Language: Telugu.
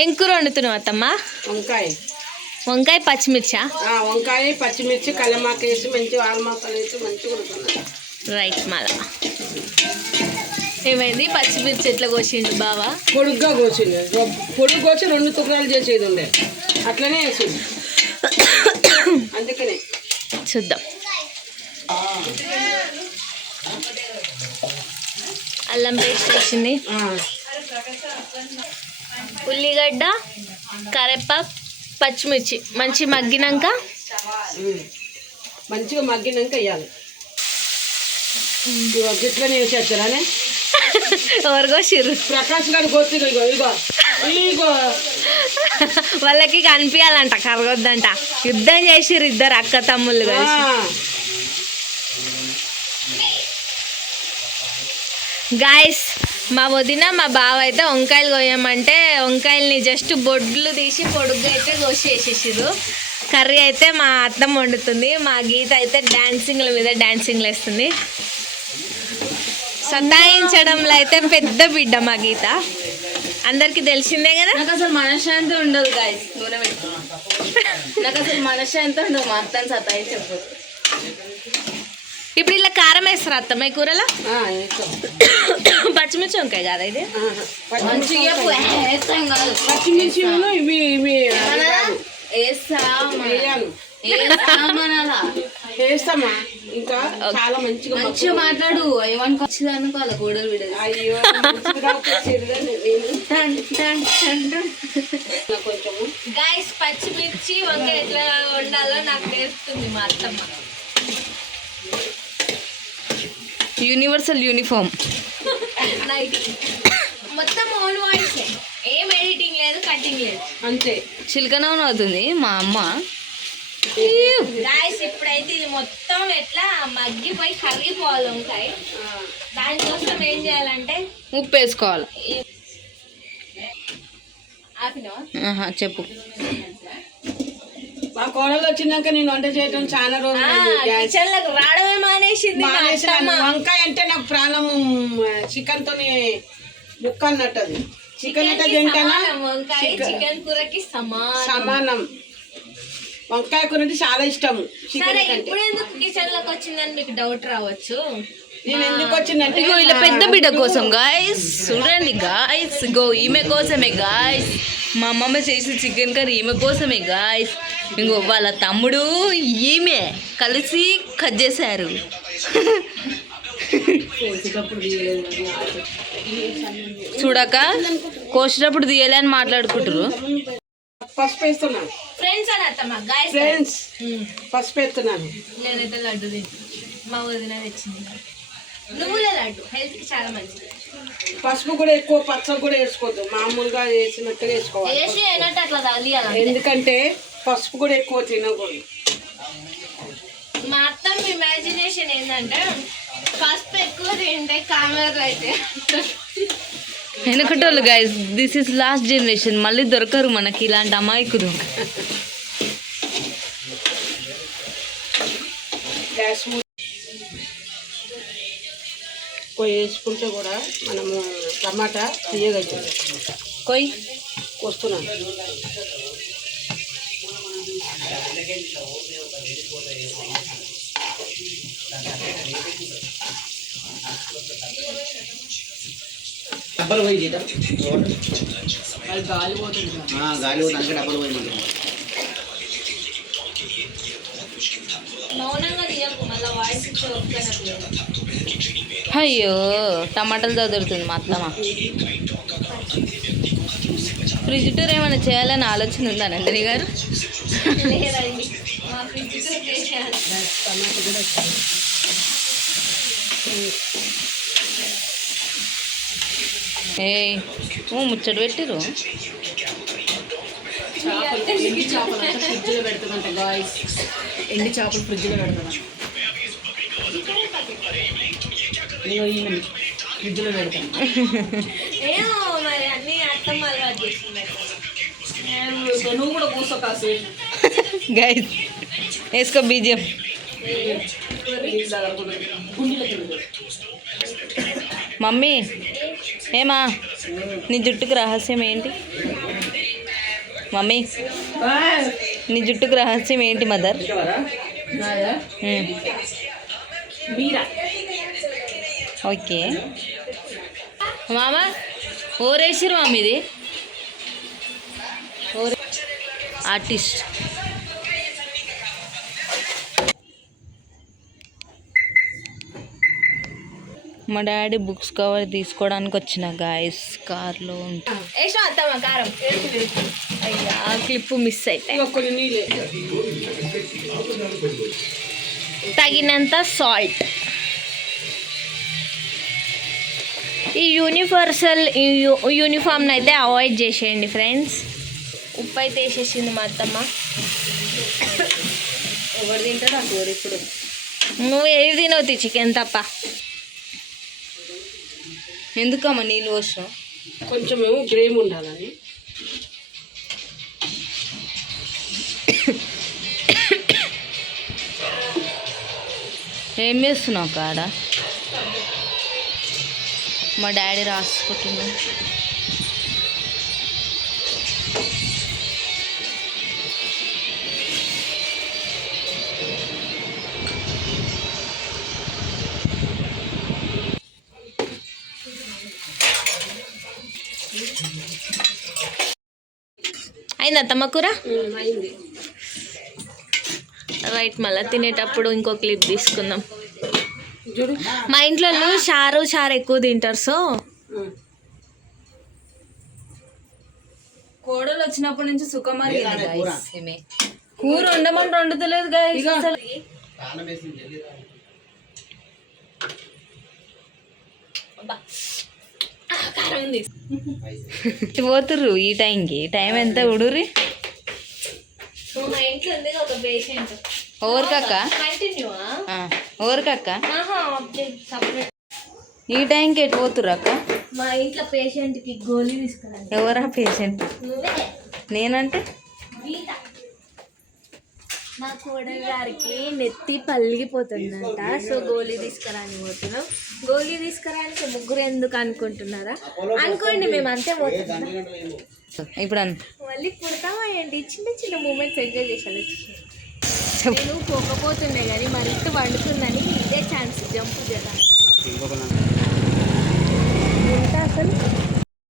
ఏం కూర వండుతున్నావు అత్తమ్మ? వంకాయ పచ్చిమిర్చా? వంకాయ పచ్చిమిర్చి కల్లమాక వేసి మంచి ఆల్మసాలు వేసి మంచిగా ఉడుకున్నాను. రైట్. మళ్ళా ఏమైంది? పచ్చిమిర్చి ఎట్లా కోసిండు బావా? పొడుగ్గా కోసిండు. పొడుగు కోసి 2 తుకరాలు చేసేది ఉండే, అట్లనే వేసిండు. అందుకనే చూద్దాం. అల్లం పేస్ట్ వేసింది, ఉల్లిగడ్డ, కరివేపాకు, పచ్చిమిర్చి మంచి మగ్గినాక మంచిగా మగ్గినాక వేయాలి. గిట్లనే వేసేస్తారానే ఎవరు కోసిర్రు? ప్రకాష్ గారు కోసిరు. ఇగో ఇగో ఇగో వాళ్ళకి కనిపించాలంట, కరగొద్దంట. యుద్ధం చేసిర్రు ఇద్దరు అక్క తమ్ముళ్ళు కలిసి. గాయస్, మా వదిన మా బావ అయితే వంకాయలు కోయమంటే వంకాయలని జస్ట్ బొడ్లు తీసి పొడుగ్గా అయితే కోసేసేసిర్రు. కర్రీ అయితే మా అత్తమ్మ వండుతుంది. మా గీత అయితే డాన్సింగ్ల మీద డాన్సింగ్లు వేస్తుంది. సతాయించడంలో అయితే పెద్ద బిడ్డ మా గీత, అందరికి తెలిసిందే కదా. నాకు అసలు మనశ్శాంతి ఉండదు గాయస్, నూనె పెట్టుకున్నా. నాకు అసలు మనశ్శాంతి ఉండదు, మా అత్తని సతాయించకపోతే. ఇప్పుడు ఇలా కారం వేస్తారు అత్తమ్మ ఈ కూరలో? పచ్చిమిర్చి వంకాయ కాదా ఇది? మంచిగా పచ్చిమిర్చి ఇవి ఇవి వేస్తామా? ఇంకా చాలా మంచిగా మంచిగా మాట్లాడు. ఏమనుకో వచ్చింది అనుకోవాలి కూడలు విడదు. అయ్యో కొంచెము గాయస్, పచ్చిమిర్చి వంకాయ ఎట్లా వండాలో నాకు నేర్పుతుంది మా అత్తమ్మ. యూనివర్సల్ యూనిఫామ్ మొత్తం ఓన్ వాయిస్, ఏం ఎడిటింగ్ లేదు, కటింగ్ లేదు, అంతే. చిలకనవన అవుతుంది మా అమ్మ. గాయస్, ఇప్పుడైతే ఇది మొత్తం ఎట్లా మగ్గిపోయి కరిగిపోవాలి వంకాయ. దానికోసం ఏం చేయాలంటే ఉప్పు వేసుకోవాలి. చెప్పు. మా కోడలు వచ్చినాక నేను వంట చేయటం చాలా రోజులు రావడమే మానేసింది. వంకాయ అంటే నాకు ప్రాణం. చికెన్ తోని ముక్క అన్నట్టు, అది చికెన్ అంటే తింటానా? చికెన్ కూరకి సమానం. వంకాయ కూర అంటే చాలా ఇష్టము. ఇప్పుడు ఎందుకు కిచెన్ లోకి వచ్చిందని మీకు డౌట్ రావచ్చు. నేను ఎందుకు వచ్చిందంటే ఇలా పెద్ద బిడ్డ కోసం గాయస్, చూడండి గాయస్, గో ఈమె కోసమే గాయస్. మా అమ్మమ్మ చేసి చికెన్ కర్రీ ఈమె కోసమే గాయస్. ఇంకో వాళ్ళ తమ్ముడు ఈమె కలిసి కట్ చేశారు. చూడక కోసేటప్పుడు తీయాలి అని మాట్లాడుకుంటారు. పసుపు వేస్తున్నాను ఫ్రెండ్స్ అని అత్తమ్మ. గాయస్, ఫ్రెండ్స్ పసుపు వేస్తున్నాను. నేనైతే లడ్డు తింటాను, మా వదిన తెచ్చింది. నువ్వుల లడ్డు హెల్త్ కి చాలా మంచిది. పసుపు కూడా ఎక్కువ పచ్చడి కూడా వేసుకోవద్దు, మామూలుగా వేసినట్టుగా వేసుకోవాలి. ఎందుకంటే పసుపు కూడా ఎక్కువ తినకూడదు. మా అత్తమ్మ ఇమాజినేషన్ ఏంటంటే పసుపు ఎక్కువ తింటే కామెరా అయితే వెనకటోళ్ళు guys, this is last generation. మళ్ళీ దొరకరు మనకి ఇలాంటి అమాయకులు. గ్యాస్ వేసుకుంటే కూడా మనము టమాటా తీయగా కోస్తున్నాం. డబ్బలు పోయి గాలి పోతుంది అందుకే డబ్బలు పోయి. అయ్యో, టమాటాలు చదువుతుంది మా అత్తమ్మ. ఫ్రిడ్జ్ టూర్ ఏమైనా చేయాలని ఆలోచన ఉందా నందిని గారు? ఏ ముచ్చట పెట్టిరు. ఫ్రిడ్జ్లో పెడతామంట గాయస్, ఎండి చేపలు ఫ్రిడ్జ్లో పెడతాను. ఫ్రిడ్జ్లో పెడతాను. నువ్వు కూడా కూర్చో కాసేపు. గైస్ వేసుకో బీజియం. మమ్మీ ఏమా నీ జుట్టుకు రహస్యం ఏంటి? మమ్మీ నీ జుట్టుకు రహస్యం ఏంటి మదర్? మీరా ఓకే మామ ఓరేసిరు మామ ఇది ఆర్టిస్ట్. మా డాడీ బుక్స్ కవర్ తీసుకోవడానికి వచ్చిన గాయస్ కార్లో ఉంటా. వేసినా అత్తమ్మ కారం. అయ్యా క్లిప్ మిస్ అయితే. కొన్ని నీళ్ళే తగినంత సాల్ట్. ఈ యూనిఫామ్ని అయితే అవాయిడ్ చేసేయండి ఫ్రెండ్స్. ఉప్పు అయితే వేసేసింది మా అత్తమ్మ. ఎవరు తింటారు ఆ కూర ఇప్పుడు? నువ్వు ఏది తినవుతి చికెన్ తప్ప. ఎందుకమ్మా నీళ్ళు పోసాం? కొంచెం గ్రేమ్ ఉండాలని. ఏం చేస్తున్నావు కాడ? మా డాడీ రాసుకుంటున్నాడు. అయింది అత్తమ్మ కూర. అయింది. రైట్, మళ్ళీ తినేటప్పుడు ఇంకో క్లిప్ తీసుకుందాం. చూడు మా ఇంట్లో చారు ఎక్కువ తింటారు. సో కోడలు వచ్చినప్పటి నుంచి సుఖమరి కూర వండమంటే వండుతలేదు గాయస్. పోతుర్రు ఈ టైంకి. టైం ఎంత ఉడురి? మా ఇంట్లో ఉంది ఒక పేషెంట్. ఓవర్కక్క కంటిన్యూవా? ఓవర్కక్క సపరేట్. ఈ టైంకి ఎటు పోతుర్రు అక్క? మా ఇంట్లో పేషెంట్కి గోళీ తీసుకురండి. ఎవరా పేషెంట్? నువ్వే. నేనంటే గీత. మా కోడలి గారికి నెత్తి పలిగిపోతుందంట. సో గోళీ తీసుకురాని పోతున్నాం. గోళీ తీసుకురానికి ముగ్గురు ఎందుకు అనుకుంటున్నారా? అనుకోండి, మేము అంతే పోతున్నాం. ఇప్పుడు మళ్ళీ పుడతామా ఏంటి? చిన్న చిన్న మూమెంట్స్ ఎంజాయ్ చేశాను. నేను పోకపోతుండే కానీ మరింత వండుతుందని ఇదే ఛాన్స్ జంప్ చేయడానికి. అసలు